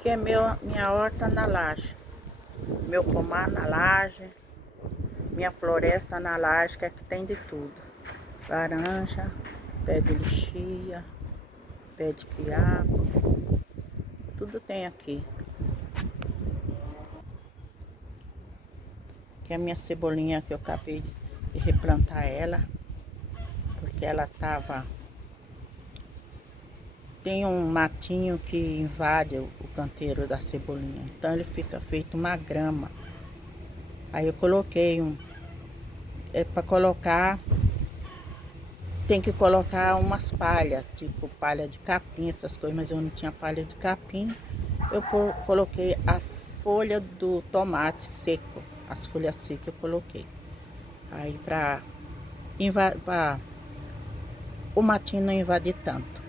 Aqui é minha horta na laje. Meu pomar na laje. Minha floresta na laje, que aqui tem de tudo. Laranja, pé de lixia, pé de quiabo. Tudo tem aqui. Aqui é a minha cebolinha que eu acabei de replantar ela. Porque ela tava... Tem um matinho que invade o canteiro da cebolinha. Então ele fica feito uma grama. Aí eu coloquei para colocar, tem que colocar umas palhas, tipo palha de capim, essas coisas, mas eu não tinha palha de capim. Eu coloquei a folha do tomate seco, as folhas secas eu coloquei. Aí para o matinho não invadir tanto.